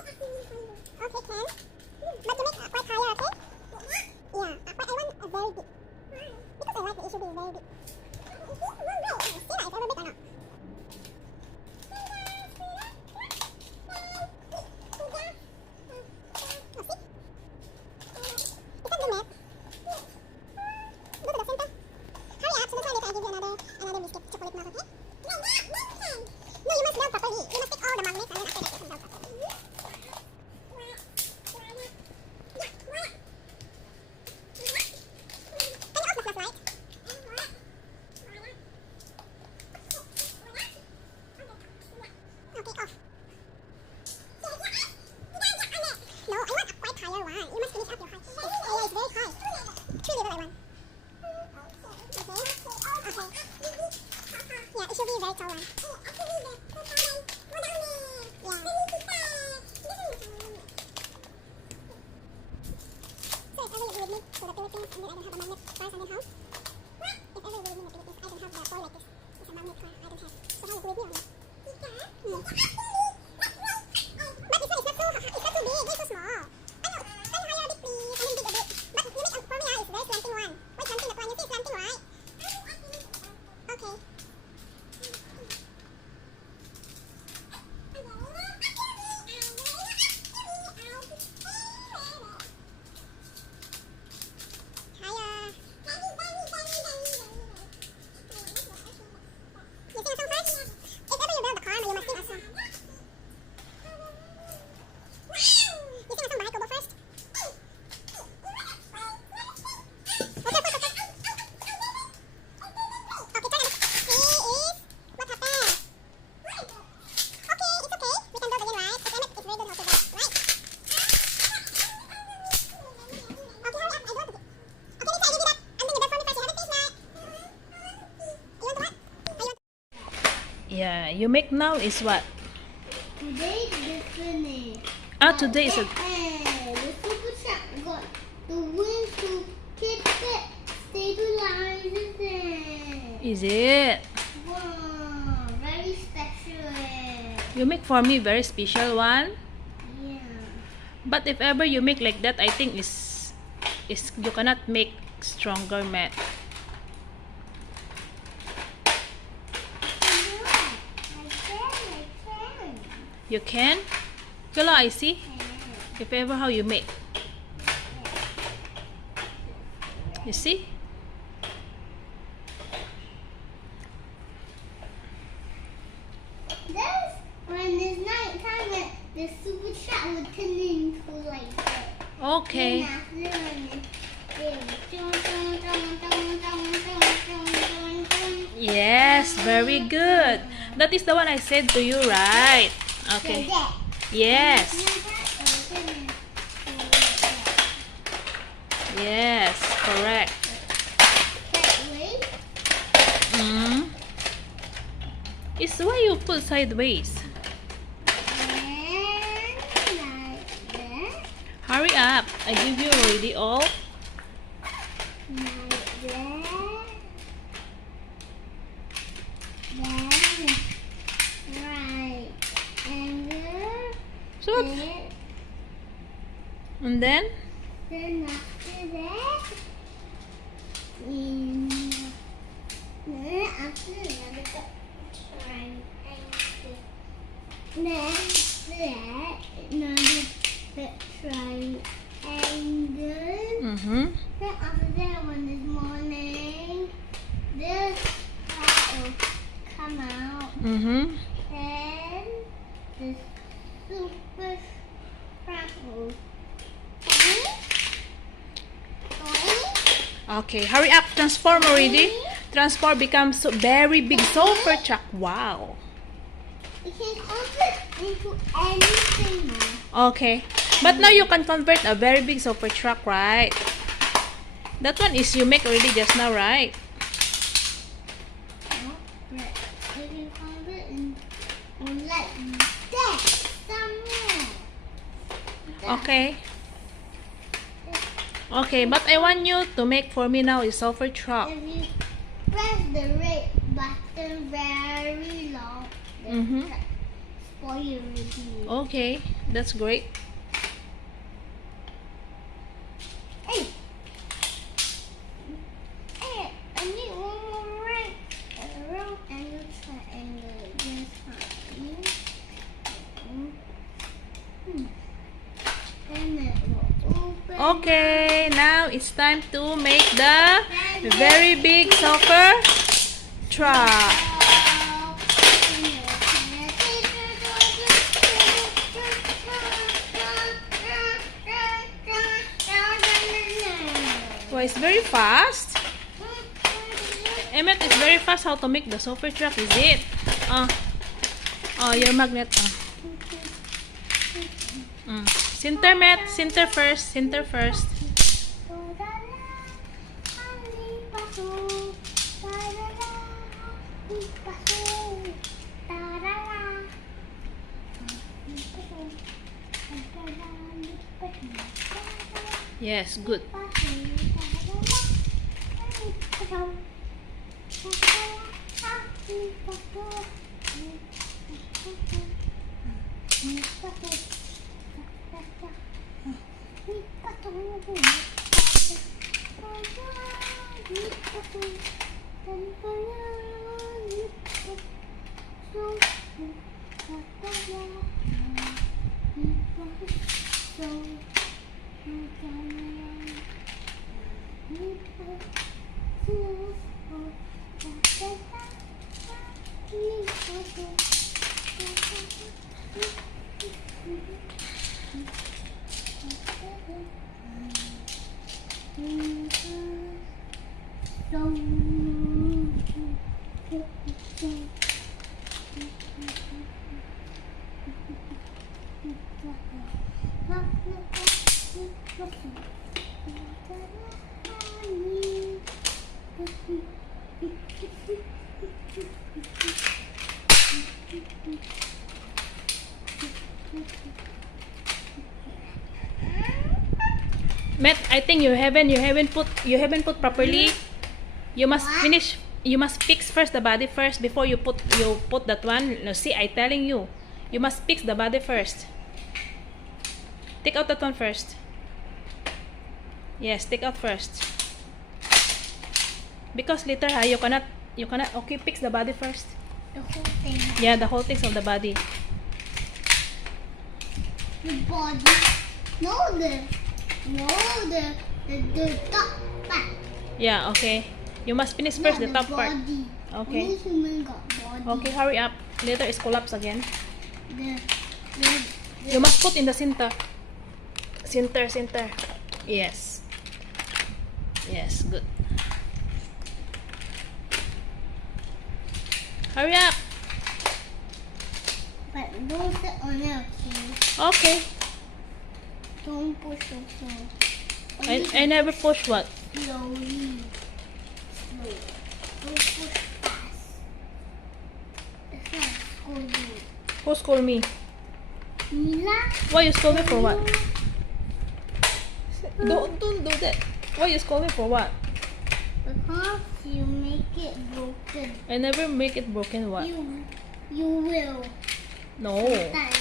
Okay, can. But to make quite higher, okay? Yeah, but I want a very big. Because I like it, it should be very big. See if it's ever big or not. Yeah, you make now is what? Today is finished. Today is a... The super shark got the wings to keep it stabilizes it. Is it? Wow, very special. You make for me very special one. Yeah. But if ever you make like that, I think is you cannot make stronger mat. You can? Kilo, I see. If ever how you make. You see? That's when it's night time, the super shark will turn into like that. Okay. Yes, very good. That is the one I said to you, right? Okay. Yes. Yes, correct. It's why you put sideways. Hurry up. I give you already all. So, and then after that, after another triangle. Then another triangle. Then after that, when it's morning, this part will come out. And the super shark will. okay, hurry up. Transform already. Transform becomes so very big super truck. Wow. You can convert into anything now. Okay. But now you can convert a very big super truck, right? That one is you make already just now, right? No, but you can convert in like that somewhere. Okay. Okay, but I want you to make for me now is super truck. If you press the red button very long, then spoil already. Okay, that's great. Hey! Hey, I need one more ring. Around and you try and this one. And it will open. Okay, now it's time to make the very big soccer truck. Well, it's very fast. Emmet, it's very fast how to make the soccer truck, is it? Oh, your magnet. Center, Matt. Center first. Center first. Yes, good. Matt, I think you haven't put properly. You must finish. You must fix first the body first before you put that one. No, see, I telling you, you must fix the body first. Take out that one first. Yes, take out first. Because later, you cannot. Okay, fix the body first. The whole thing. Yeah, the whole things of the body. The body. No, the top part. Yeah, okay. You must finish first the top part. Body. Okay. Only human got body. Okay, hurry up. Later it's collapse again. The You must put in the center. Center. Yes. Yes, good. Hurry up. but don't sit on it, okay? Okay. Don't push so slow. I never push what? Slowly. Slow. Don't push fast. That's not scold you. Who scold me? Mila? Why you scold me for what? Don't do that. Why you scold me for what? Because you make it broken. I never make it broken. What? You will. No. Time.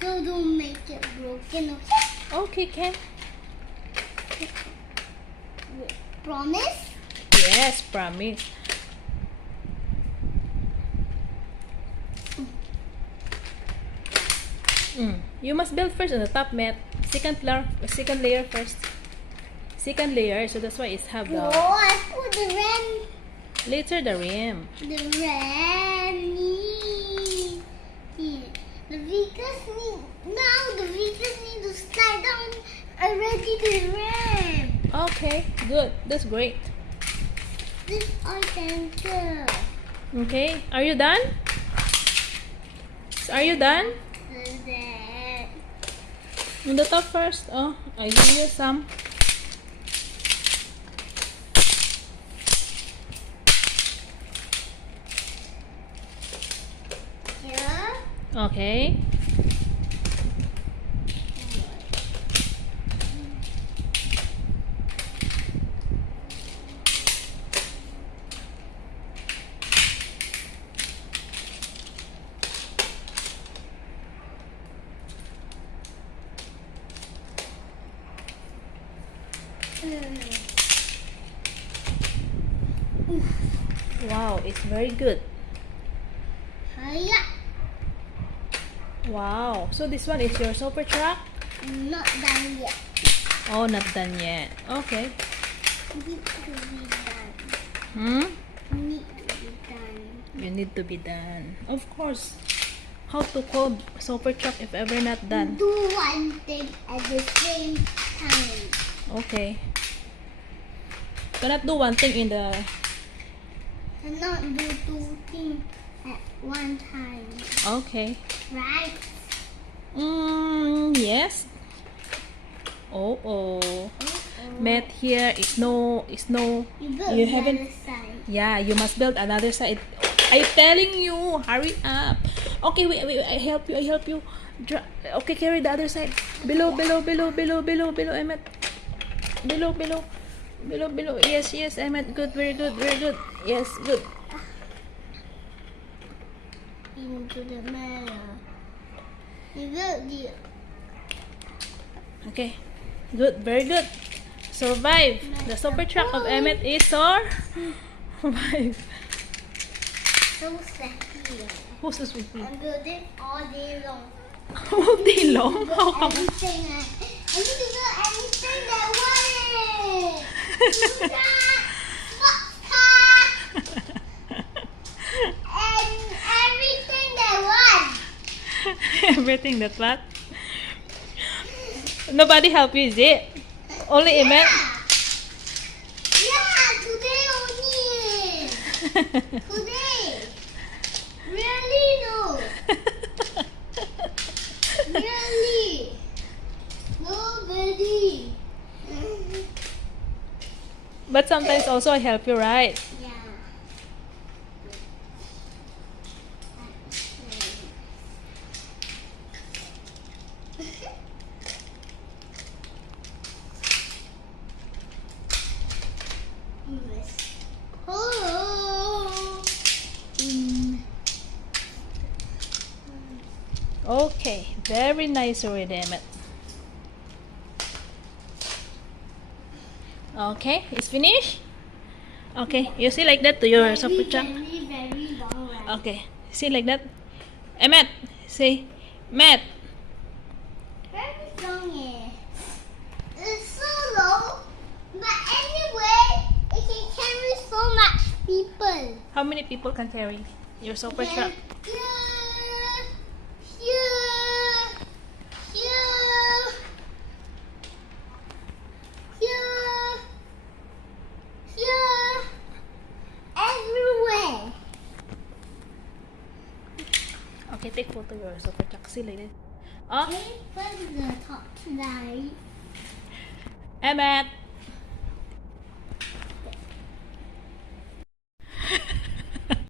So don't make it broken. Okay? Okay, Ken. Promise? Yes, promise. You must build first on the top, Matt. Second layer first. Second layer, so that's why it's have Oh, the I put the red. later the rim. The red knee. The vehicles need. Now the vehicles need to slide down already the ramp. Okay, good. That's great. This our center. Okay, are you done? Are you done? That. On the top first. Oh, I give you some. Here. Okay. Wow, it's very good. Hurry up. Wow. So this one is your super truck? Not done yet. Oh, not done yet. Okay. Need to be done. Hmm? Need to be done. You need to be done. Of course. How to call super truck if ever not done? Do one thing at the same time. Okay. Cannot do one thing in the... Cannot do two things at one time. Okay. Right? Yes. Oh. Matt, here is no... You build You the haven't... other side. Yeah, you must build another side. I'm telling you, hurry up. Okay, wait, I help you. Okay, carry the other side. Below, Emmet. Below. Yes, Emmet. Good, very good. Yes, good. Into the middle. You build the... Okay, good, very good. Survive. The super truck of Emmet is survive. So sexy. Who's this with me? I'm building all day long. All day long? How come? Everything I need to build everything that works. And everything that runs. Everything that what? Nobody help you, is it? Only Emmet? Yeah, today only. Today. Really no. Really. Nobody. But sometimes also I help you, right? Yeah. Oh. Okay, very nice already, Emmet. Okay, it's finished? Okay, you see like that to your super truck? Very long run. Okay, see like that? Emmet, say, Matt. Very long, eh? It's so low, but anyway, it can carry so much people. How many people can carry your super truck? Here, everywhere. Okay, take photo of your super truck. See like that. Oh, Okay, from the top right. Emmet.